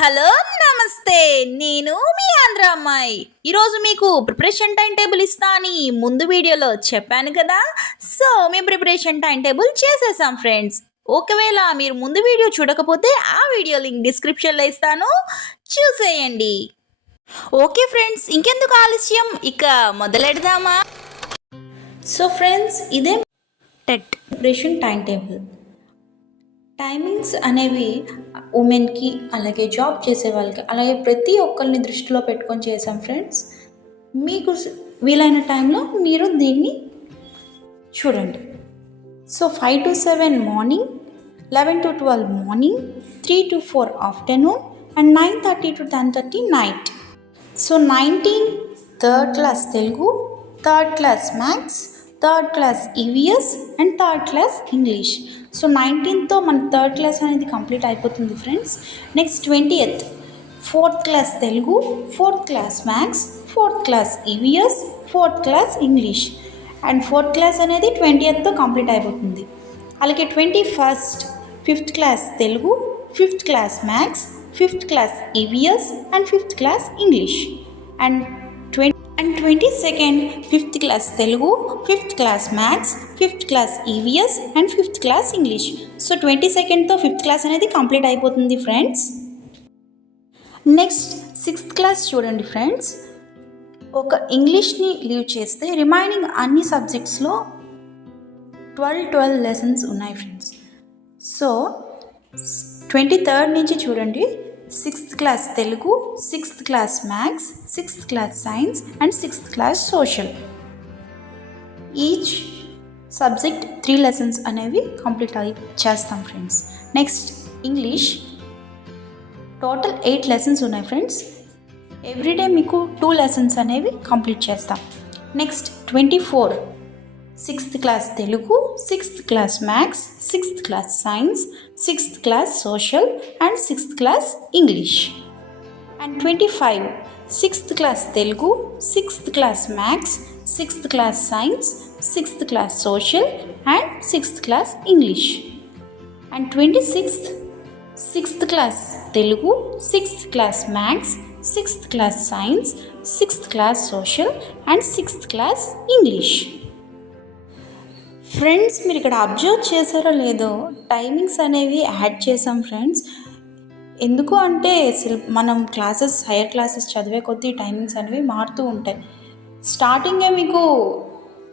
Hello నమస్తే. నేను మీ ఆంధ్ర అమ్మాయి. ఈరోజు మీకు ప్రిపరేషన్ టైం టేబుల్ ఇస్తా అని ముందు వీడియోలో చెప్పాను కదా. సో మేము ప్రిపరేషన్ టైం టేబుల్ చేసేసాం ఫ్రెండ్స్. ఒకవేళ మీరు ముందు వీడియో చూడకపోతే ఆ వీడియో లింక్ డిస్క్రిప్షన్లో ఇస్తాను, చూసేయండి. ఓకే ఫ్రెండ్స్, ఇంకెందుకు ఆలస్యం, ఇక మొదలెడదామా? సో ఫ్రెండ్స్, ఇదే TET preparation time table. Timings అనేవి ఉమెన్కి, అలాగే జాబ్ చేసే వాళ్ళకి, అలాగే ప్రతి ఒక్కరిని దృష్టిలో పెట్టుకొని చేసాం ఫ్రెండ్స్. మీకు వీలైన టైంలో మీరు దీన్ని చూడండి. So 5 to 7 morning, 11 to 12 morning, 3 to 4 afternoon and 9:30 to 10:30 night. So 19 third class Telugu, third class maths, third class EVS and third class English. So 19తో మన థర్డ్ క్లాస్ అనేది కంప్లీట్ అయిపోతుంది friends. Next 20th fourth class Telugu, fourth class maths, fourth class EVS, fourth class English and fourth class అనేది 20th complete అయిపోతుంది. అలాగే 21st fifth class Telugu, fifth class maths, fifth class EVS and fifth class English and 22nd fifth class Telugu, fifth class maths, fifth class EVS and fifth class English. So 22ndతో fifth class అనేది complete అయిపోతుంది friends. Next 6th class చూడండి friends. ఒక ఇంగ్లీష్ని leave చేస్తే remaining అన్ని సబ్జెక్ట్స్లో 12 lessons ఉన్నాయి ఫ్రెండ్స్. సో 23rd నుంచి చూడండి. 6th class Telugu, 6th class maths, 6th class science and 6th class social. Each subject 3 lessons అనేవి కంప్లీట్ చేస్తాం friends. Next English total 8 lessons ఉన్నాయి ఫ్రెండ్స్. ఎవ్రీడే మీకు 2 లెసన్స్ అనేవి కంప్లీట్ చేస్తాం. Next 24 6th class Telugu, 6th class maths, 6th class science, 6th class social and 6th class English and 25 6th class Telugu, 6th class maths, 6th class science, 6th class social and 6th class English and 26th 6th class Telugu, 6th class maths, 6th class science, 6th class social and 6th class English. Friends, మీరు ఇక్కడ observe చేశారో లేదో, timings అనేవి add చేసాం friends. ఎందుకు అంటే మనం higher classes చదివే కొద్దీ టైమింగ్స్ అనేవి మారుతూ ఉంటాయి. స్టార్టింగే మీకు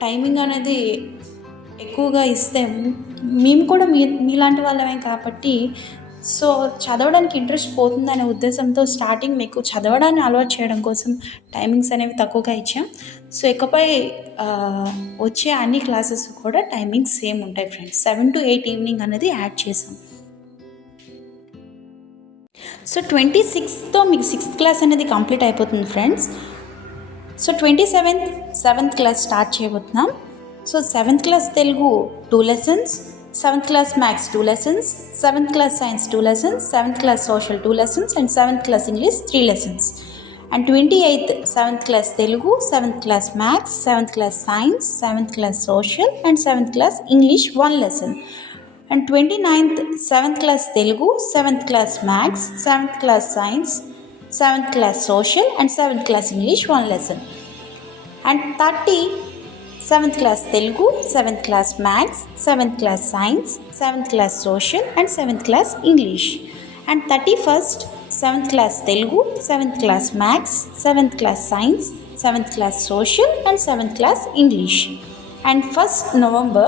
టైమింగ్ అనేది ఎక్కువగా ఇస్తే మేము కూడా మీలాంటి వాళ్ళమే కాబట్టి సో చదవడానికి ఇంట్రెస్ట్ పోతుందనే ఉద్దేశంతో స్టార్టింగ్ మీకు చదవడాన్ని అలవాటు చేయడం కోసం టైమింగ్స్ అనేవి తక్కువగా ఇచ్చాం. సో ఇకపై వచ్చే అన్ని క్లాసెస్ కూడా టైమింగ్స్ సేమ్ ఉంటాయి ఫ్రెండ్స్. 7 to 8 ఈవినింగ్ అనేది యాడ్ చేసాం. సో 26తో మీకు 6th క్లాస్ అనేది కంప్లీట్ అయిపోతుంది friends. So 27th 7th class start చేయబోతున్నాం. So 7th class Telugu 2 lessons, 7th class maths 2 lessons, 7th class science 2 lessons, 7th class social 2 lessons and 7th class English 3 lessons and 28th 7th class Telugu, 7th class maths, 7th class science, 7th class social and 7th class English 1 lesson and 29th 7th class Telugu, 7th class maths, 7th class science, 7th class social and 7th class English 1 lesson and 30 7th class Telugu, 7th class maths, 7th class science, 7th class social and 7th class English and 31st 7th class Telugu, 7th class maths, 7th class science, 7th class social and 7th class English and 1st November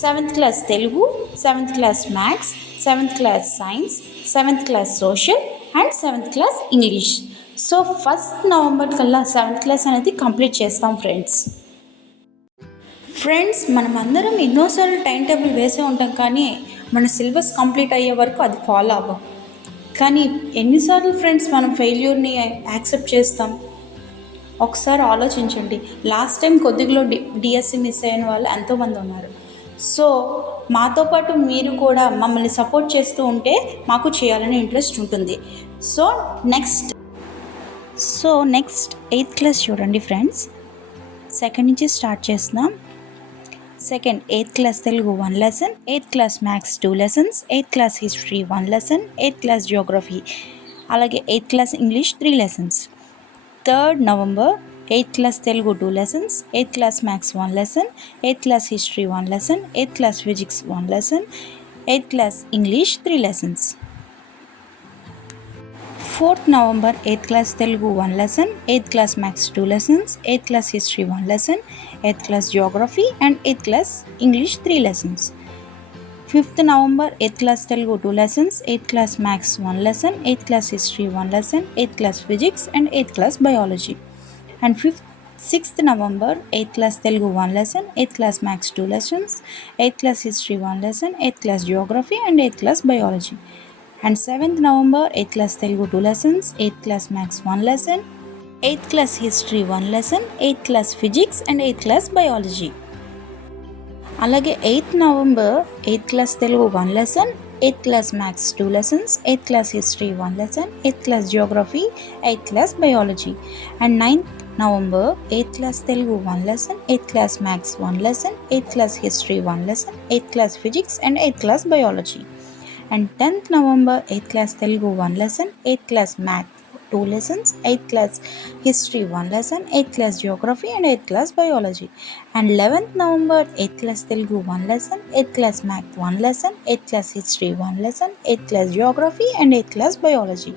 7th class Telugu, 7th class maths, 7th class science, 7th class social and 7th class English. So 1st November కల్లా 7th class అనేది complete చేస్తాం friends. Friends, మనం అందరం ఎన్నోసార్లు time table వేసే ఉంటాం, కానీ మన సిలబస్ కంప్లీట్ అయ్యే వరకు అది ఫాలో అవ్వం. కానీ ఎన్నిసార్లు ఫ్రెండ్స్ మనం ఫెయిల్యూర్ని యాక్సెప్ట్ చేస్తాం? ఒకసారి ఆలోచించండి. లాస్ట్ టైం కొద్దిగా డిఎస్సి మిస్ అయిన వాళ్ళు ఎంతోమంది ఉన్నారు. సో మాతో పాటు మీరు కూడా మమ్మల్ని సపోర్ట్ చేస్తూ ఉంటే మాకు చేయాలనే ఇంట్రెస్ట్ ఉంటుంది. సో నెక్స్ట్ 8th క్లాస్ చూడండి ఫ్రెండ్స్. సెకండ్ నుంచి స్టార్ట్ చేస్తున్నాం. Second 8th class Telugu 1 lesson, 8th class maths 2 lessons, 8th class history 1 lesson, 8th class Geography అలాగే 8th class English 3 lessons. 3rd November 8th class Telugu 2 lessons, 8th class Maths 1 lesson, 8th class History 1 lesson, 8th class Physics 1 lesson, 8th class English 3 lessons. 4th November 8th class Telugu 1 lesson, 8th class Maths 2 lessons, 8th class History 1 lesson, 8th class Geography and 8th class English 3 lessons. 5th November 8th class Telugu 2 lessons, 8th class Maths 1 lesson, 8th class History 1 lesson, 8th class Physics and 8th class Biology. And 6th November 8th class Telugu 1 lesson, 8th class Maths 2 lessons, 8th class History 1 lesson, 8th class Geography and 8th class Biology. And 7th November 8th class Telugu 2 lessons, 8th class Maths 1 lesson, 8th class History 1 lesson, 8th class Physics and 8th class Biology. అలాగే 8th November 8th class Telugu 1 lesson, 8th class Maths 2 lessons, 8th class History 1 lesson, 8th class Geography, 8th class Biology. And 9th November 8th class Telugu 1 lesson, 8th class Maths 1 lesson, 8th class History 1 lesson, 8th class Physics and 8th class Biology. And 10th November 8th class Telugu 1 lesson, 8th class Math 2 lessons, 8th class History 1 lesson, 8th class Geography and 8th class Biology. And 11th November 8th class Telugu 1 lesson, 8th class Math 1 lesson, 8th class History 1 lesson, 8th class Geography and 8th class Biology.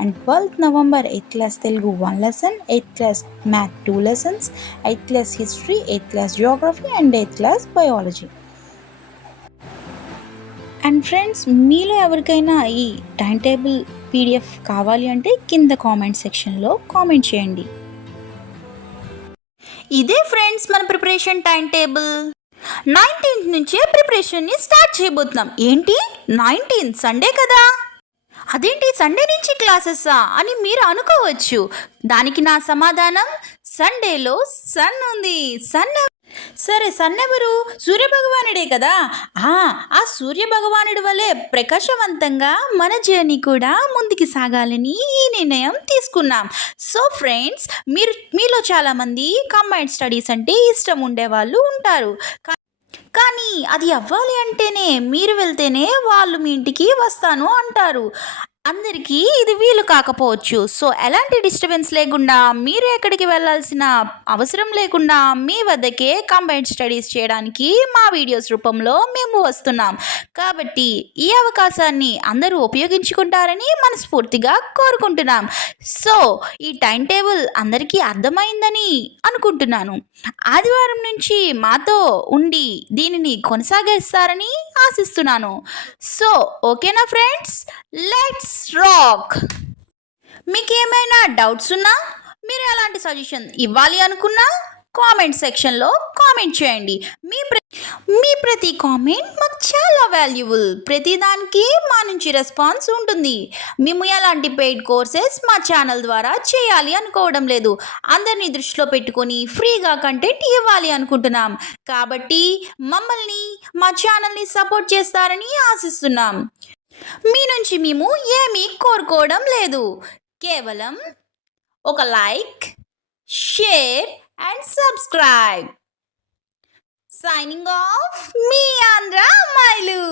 And 12th November 8th class Telugu 1 lesson, 8th class Math 2 lessons, 8th class History, 8th class Geography and 8th class Biology. And friends, మీలో ఎవరికైనా ఈ time table PDF కావాలి అంటే కింద comment సెక్షన్లో comment చేయండి. ఇదే friends మన ప్రిపరేషన్ టైం టేబుల్. 19th నుంచే ప్రిపరేషన్ని స్టార్ట్ చేయబోతున్నాం. ఏంటి 19th సండే కదా, అదేంటి సండే నుంచి క్లాసెస్సా అని మీరు అనుకోవచ్చు. దానికి నా సమాధానం సండేలో సన్ ఉంది. సరే, సన్ ఎవరు? సూర్యభగవానుడే కదా. ఆ సూర్యభగవానుడి వలె ప్రకాశవంతంగా మన జర్నీ కూడా ముందుకు సాగాలని ఈ నిర్ణయం తీసుకున్నాం. సో ఫ్రెండ్స్, మీలో చాలామంది కంబైన్డ్ స్టడీస్ అంటే ఇష్టం ఉండేవాళ్ళు ఉంటారు. కానీ అది అవ్వాలి అంటేనే మీరు వెళ్తేనే వాళ్ళు మీ ఇంటికి వస్తాను అంటారు. అందరికీ ఇది వీలు కాకపోవచ్చు. సో ఎలాంటి డిస్టర్బెన్స్ లేకుండా, మీరు ఎక్కడికి వెళ్ళాల్సిన అవసరం లేకుండా మీ వద్దకే కంబైన్డ్ స్టడీస్ చేయడానికి మా వీడియోస్ రూపంలో మేము వస్తున్నాం. కాబట్టి ఈ అవకాశాన్ని అందరూ ఉపయోగించుకుంటారని మనస్ఫూర్తిగా కోరుకుంటున్నాం. సో ఈ టైం టేబుల్ అందరికీ అర్థమైందని అనుకుంటున్నాను. ఆదివారం నుంచి మాతో ఉండి దీనిని కొనసాగిస్తారని ఆశిస్తున్నాను. సో ఓకేనా ఫ్రెండ్స్, లెట్స్ రాక్. మీకు ఏమైనా డౌట్స్ ఉన్నా, మీరు ఎలాంటి సజెషన్ ఇవ్వాలి అనుకున్నా కామెంట్ సెక్షన్లో కామెంట్ చేయండి. మీ ప్రతి కామెంట్ మాకు చాలా వాల్యుబుల్. ప్రతిదానికి మా నుంచి రెస్పాన్స్ ఉంటుంది. మేము ఎలాంటి పెయిడ్ కోర్సెస్ మా ఛానల్ ద్వారా చేయాలి అనుకోవడం లేదు. అందరినీ దృష్టిలో పెట్టుకొని ఫ్రీగా కంటెంట్ ఇవ్వాలి అనుకుంటున్నాం. కాబట్టి మమ్మల్ని, మా ఛానల్ని సపోర్ట్ చేస్తారని ఆశిస్తున్నాం. మీ నుంచి మేము ఏమీ కోరుకోవడం లేదు. కేవలం ఒక like, share and subscribe. Signing off, మీ ఆంధ్ర అమ్మాయిలు.